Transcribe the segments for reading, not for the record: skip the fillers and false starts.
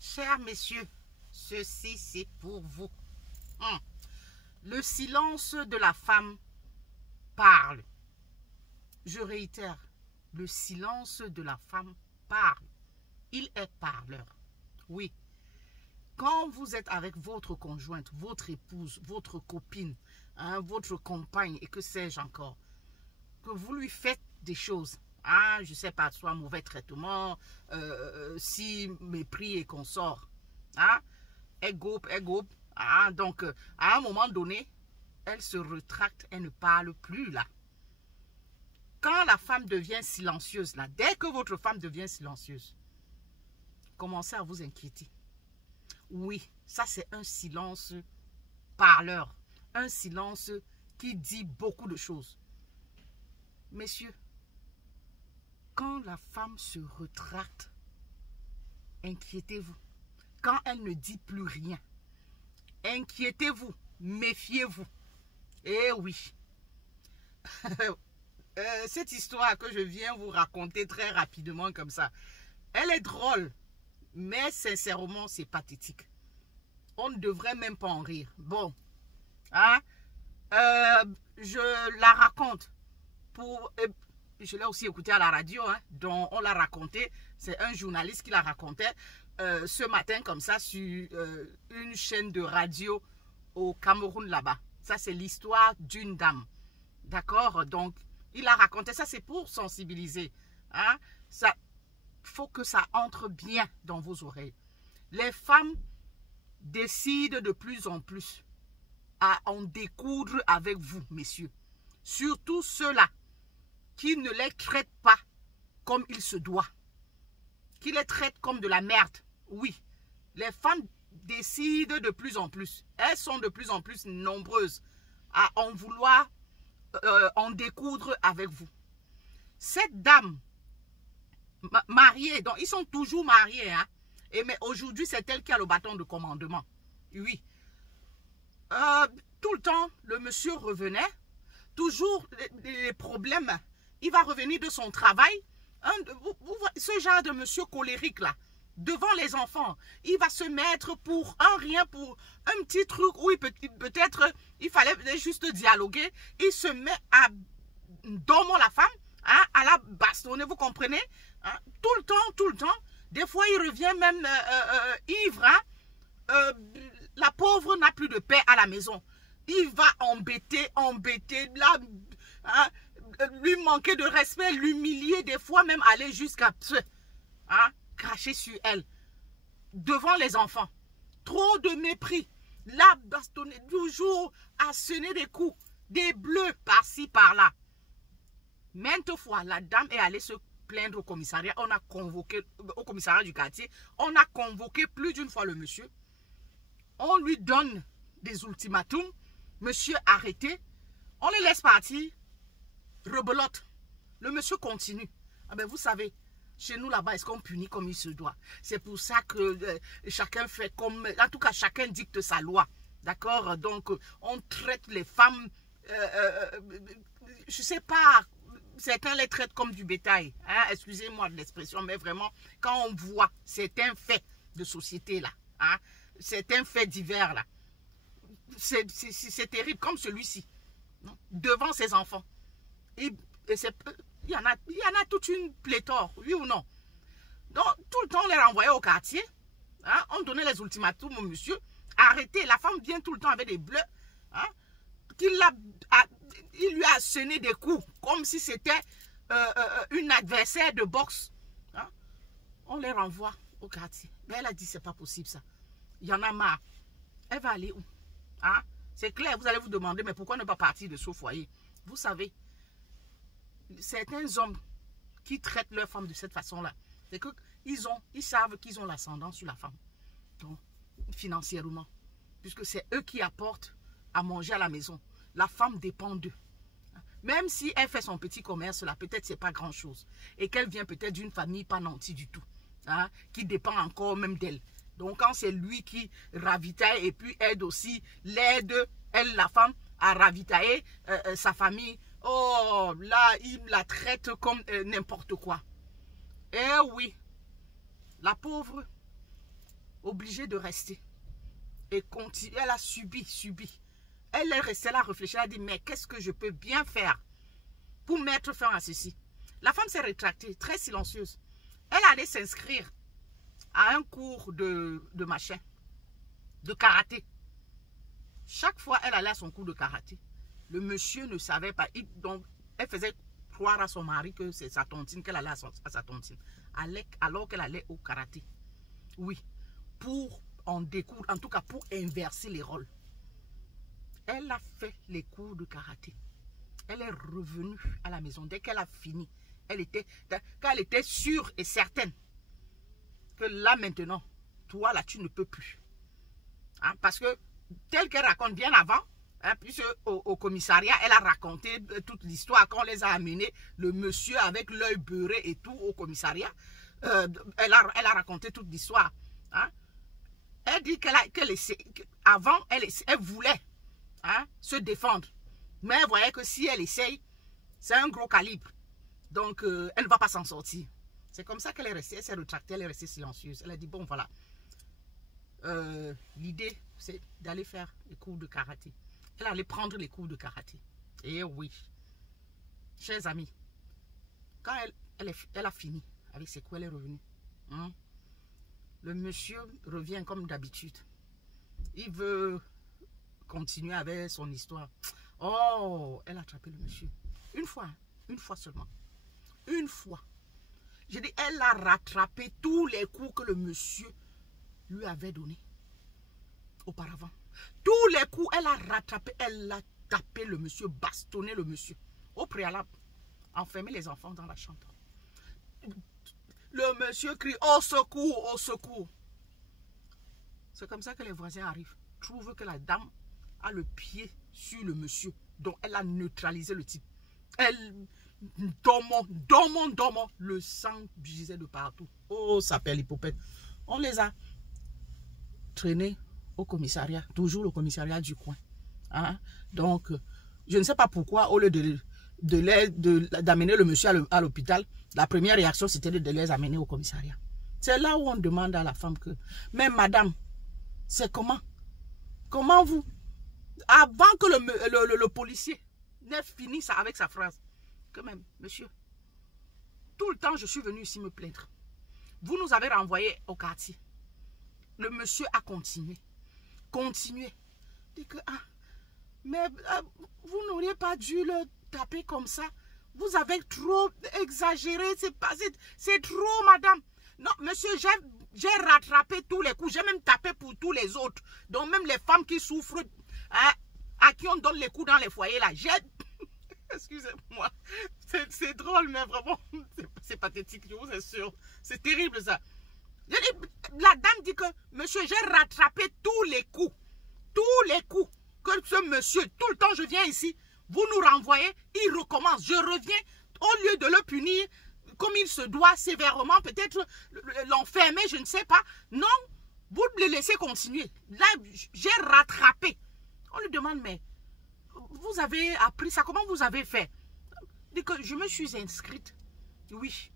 Chers messieurs, ceci c'est pour vous. Le silence de la femme parle. Je réitère, le silence de la femme parle. Il est parleur. Oui. Quand vous êtes avec votre conjointe, votre épouse, votre copine, votre compagne et que sais-je encore, que vous lui faites des choses, je sais pas, soit mauvais traitement, si mépris et consort, elle gobe, donc à un moment donné, elle se rétracte, elle ne parle plus là. Quand la femme devient silencieuse là, dès que votre femme devient silencieuse, commencez à vous inquiéter. Oui, ça c'est un silence parleur, un silence qui dit beaucoup de choses. Messieurs, quand la femme se rétracte, inquiétez-vous. Quand elle ne dit plus rien, inquiétez-vous, méfiez-vous. Eh oui. Cette histoire que je viens vous raconter très rapidement comme ça, elle est drôle, mais sincèrement, c'est pathétique. On ne devrait même pas en rire. Bon, je la raconte pour... je l'ai aussi écouté à la radio, dont on l'a raconté. C'est un journaliste qui la racontait ce matin comme ça sur une chaîne de radio au Cameroun là-bas. Ça, c'est l'histoire d'une dame. D'accord? Donc, il a raconté ça, c'est pour sensibiliser. Ça, faut que ça entre bien dans vos oreilles. Les femmes décident de plus en plus à en découdre avec vous, messieurs. Surtout ceux-là qui ne les traitent pas comme il se doit. Qui les traitent comme de la merde. Oui, les femmes décident de plus en plus. Elles sont de plus en plus nombreuses à en vouloir en découdre avec vous. Cette dame mariée, donc ils sont toujours mariés, mais aujourd'hui c'est elle qui a le bâton de commandement. Oui. Tout le temps, le monsieur revenait, toujours les problèmes. Il va revenir de son travail. Ce genre de monsieur colérique là, devant les enfants, il va se mettre pour un rien, pour un petit truc où peut-être il fallait juste dialoguer. Il se met à dommer la femme, à la bastonner, vous comprenez? Tout le temps. Des fois, il revient même ivre. La pauvre n'a plus de paix à la maison. Il va embêter, là, lui manquer de respect, l'humilier, des fois même aller jusqu'à cracher sur elle, devant les enfants. Trop de mépris. La bastonner, toujours à sonner des coups, des bleus par-ci, par-là. Maintes fois, la dame est allée se plaindre au commissariat. On a convoqué, au commissariat du quartier, on a convoqué plus d'une fois le monsieur. On lui donne des ultimatums. Monsieur arrêté. On le laisse partir. Rebelote. Le monsieur continue. Ben vous savez, chez nous là-bas, est-ce qu'on punit comme il se doit? C'est pour ça que chacun fait comme... En tout cas, chacun dicte sa loi. D'accord? Donc, on traite les femmes... je sais pas... Certains les traitent comme du bétail. Excusez-moi de l'expression, mais vraiment, quand on voit certains faits de société là, certains faits divers là, c'est terrible, comme celui-ci, devant ses enfants. Il y en a toute une pléthore, oui ou non? Donc, tout le temps, on les renvoyait au quartier. On donnait les ultimatums au monsieur. Arrêtez, la femme vient tout le temps avec des bleus. Il lui a sonné des coups, comme si c'était une adversaire de boxe. On les renvoie au quartier. Mais elle a dit, c'est pas possible ça. Il y en a marre. Elle va aller où? C'est clair, vous allez vous demander, mais pourquoi ne pas partir de ce foyer? Vous savez, certains hommes qui traitent leur femme de cette façon-là, c'est qu'ils savent qu'ils ont l'ascendant sur la femme. Donc, financièrement. Puisque c'est eux qui apportent à manger à la maison. La femme dépend d'eux. Même si elle fait son petit commerce là, peut-être c'est pas grand-chose. Et qu'elle vient peut-être d'une famille pas nantie du tout. Qui dépend encore même d'elle. Donc quand c'est lui qui ravitaille et puis aide aussi, l'aide, elle, la femme, à ravitailler sa famille. Oh, là, il la traite comme n'importe quoi. Eh oui, la pauvre, obligée de rester. Et continue, elle a subi. Elle est restée là, réfléchie, elle a dit, mais qu'est-ce que je peux bien faire pour mettre fin à ceci? La femme s'est rétractée, très silencieuse. Elle allait s'inscrire à un cours de machin, de karaté. Chaque fois, elle allait à son cours de karaté. Le monsieur ne savait pas. Donc, elle faisait croire à son mari que c'est sa tontine, qu'elle allait à sa tontine. Alors qu'elle allait au karaté. Oui, pour en découdre, en tout cas pour inverser les rôles. Elle a fait les cours de karaté. Elle est revenue à la maison. Dès qu'elle a fini, quand elle était sûre et certaine que là maintenant, toi là, tu ne peux plus. Hein, parce que, tel qu'elle raconte bien avant, hein, puisque au commissariat, elle a raconté toute l'histoire quand on les a amenés, le monsieur avec l'œil beurré et tout au commissariat. Elle a raconté toute l'histoire. Hein. Elle dit qu'avant, elle voulait se défendre. Mais elle voyait que si elle essaye, c'est un gros calibre. Donc, elle ne va pas s'en sortir. C'est comme ça qu'elle est restée, elle s'est retractée, elle est restée silencieuse. Elle a dit, bon, voilà. L'idée, c'est d'aller faire les cours de karaté. Elle allait prendre les cours de karaté. Et oui, chers amis, quand elle a fini avec ses cours, elle est revenue. Hein? Le monsieur revient comme d'habitude. Il veut continuer avec son histoire. Oh, elle a attrapé le monsieur. Une fois seulement. Une fois. J'ai dit, elle a rattrapé tous les coups que le monsieur lui avait donnés auparavant. Tous les coups, elle a rattrapé, elle a tapé le monsieur, bastonné le monsieur. Au préalable, enfermé les enfants dans la chambre. Le monsieur crie, au secours, au secours. C'est comme ça que les voisins arrivent. Trouvent que la dame a le pied sur le monsieur. Donc, elle a neutralisé le type. Elle, dormant, le sang gisait de partout. Oh, ça perd l'hypopète. On les a traînés au commissariat. Toujours le commissariat du coin. Hein? Donc, je ne sais pas pourquoi, au lieu d'amener le monsieur à l'hôpital, la première réaction, c'était de les amener au commissariat. C'est là où on demande à la femme que, mais madame, c'est comment? Comment vous? Avant que le policier n'ait fini ça avec sa phrase, que même, monsieur, tout le temps je suis venu ici me plaindre. Vous nous avez renvoyé au quartier. Le monsieur a continué. Dit que, mais vous n'auriez pas dû le taper comme ça. Vous avez trop exagéré. C'est trop, madame. Non, monsieur, j'ai rattrapé tous les coups. J'ai même tapé pour tous les autres. Donc, même les femmes qui souffrent, à qui on donne les coups dans les foyers, là, j'ai... Excusez-moi. C'est drôle, mais vraiment, c'est pathétique, je vous assure. C'est terrible, ça. La dame dit que, monsieur, j'ai rattrapé tous les coups. Tous les coups que ce monsieur, tout le temps je viens ici, vous nous renvoyez, il recommence. Je reviens, au lieu de le punir comme il se doit, sévèrement, peut-être l'enfermer, je ne sais pas. Non, vous le laissez continuer. Là, j'ai rattrapé. On lui demande, mais vous avez appris ça, comment vous avez fait? Dit que je me suis inscrite, oui,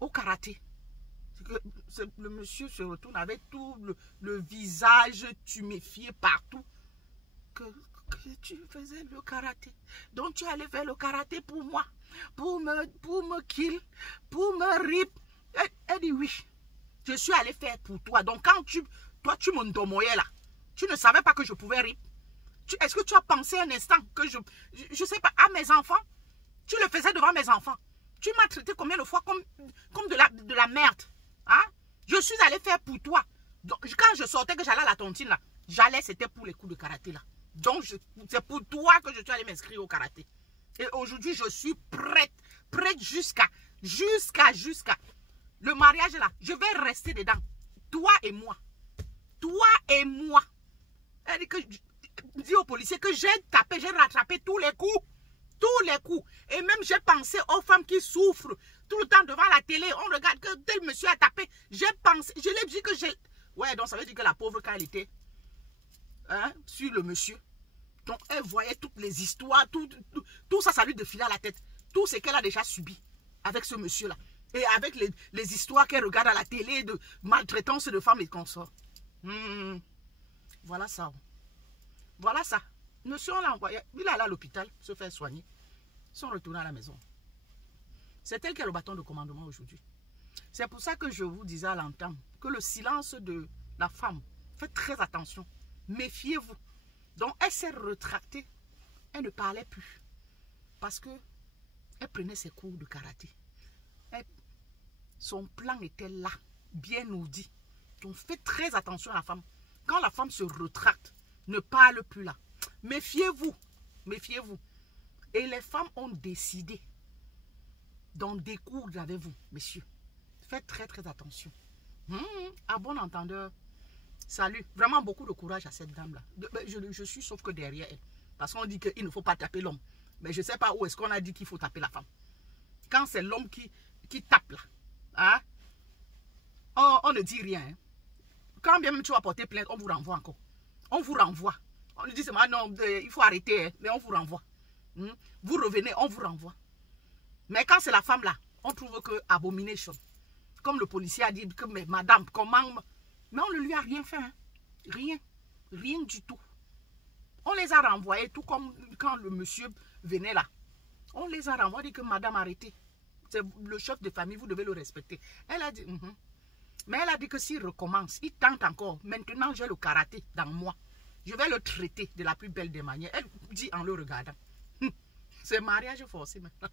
au karaté. Le monsieur se retourne avec tout le visage tuméfié partout. Que tu faisais le karaté. Donc tu allais faire le karaté pour moi. Pour me kill. Pour me rip. Elle dit oui. Je suis allé faire pour toi. Donc quand toi tu m'endomoyais là. Tu ne savais pas que je pouvais rip. Est-ce que tu as pensé un instant que je sais pas, à mes enfants? Tu le faisais devant mes enfants. Tu m'as traité combien de fois comme de la merde. Hein? Je suis allé faire pour toi. Donc, quand je sortais, que j'allais à la tontine, là, c'était pour les coups de karaté, là. Donc, c'est pour toi que je suis allé m'inscrire au karaté. Et aujourd'hui, je suis prête jusqu'à. Le mariage, là, je vais rester dedans. Toi et moi. Elle dit que, dis au policier que j'ai rattrapé tous les coups. Et même j'ai pensé aux femmes qui souffrent tout le temps devant la télé. On regarde que tel monsieur a tapé. J'ai pensé, je l'ai dit que j'ai... Ouais, donc ça veut dire que la pauvre, quand elle était sur le monsieur, donc elle voyait toutes les histoires, tout ça, ça lui défilait à la tête. Tout ce qu'elle a déjà subi avec ce monsieur-là. Et avec les histoires qu'elle regarde à la télé de maltraitance de femmes et consorts. Voilà ça. Voilà ça. Monsieur, on l'a envoyé. Il est allé à l'hôpital se faire soigner. Ils sont retournés à la maison. C'est elle qui a le bâton de commandement aujourd'hui. C'est pour ça que je vous disais à l'entame que le silence de la femme, faites très attention. Méfiez-vous. Donc, elle s'est rétractée. Elle ne parlait plus. Parce que elle prenait ses cours de karaté. Son plan était là, bien ourdi. Donc, faites très attention à la femme. Quand la femme se rétracte, ne parle plus là. Méfiez-vous. Méfiez-vous. Et les femmes ont décidé d'en découdre avec vous, messieurs. Faites très très attention. À bon entendeur, salut. Vraiment beaucoup de courage à cette dame-là. Je suis sauf que derrière elle. Parce qu'on dit qu'il ne faut pas taper l'homme. Mais je ne sais pas où est-ce qu'on a dit qu'il faut taper la femme. Quand c'est l'homme qui tape là, hein, on ne dit rien. Hein. Quand bien même tu vas porter plainte, on vous renvoie encore. On vous renvoie. On lui dit seulement non, il faut arrêter, hein, mais on vous renvoie. Vous revenez, on vous renvoie. Mais quand c'est la femme là, on trouve que abomination. Comme le policier a dit que mais madame, comment... Mais on ne lui a rien fait. Hein. Rien. Rien du tout. On les a renvoyés, tout comme quand le monsieur venait là. On les a renvoyés, on dit que madame arrêtez. C'est le chef de famille, vous devez le respecter. Elle a dit, mais elle a dit que s'il recommence, il tente encore. Maintenant, j'ai le karaté dans moi. Je vais le traiter de la plus belle des manières. Elle dit en le regardant. C'est mariage forcé maintenant.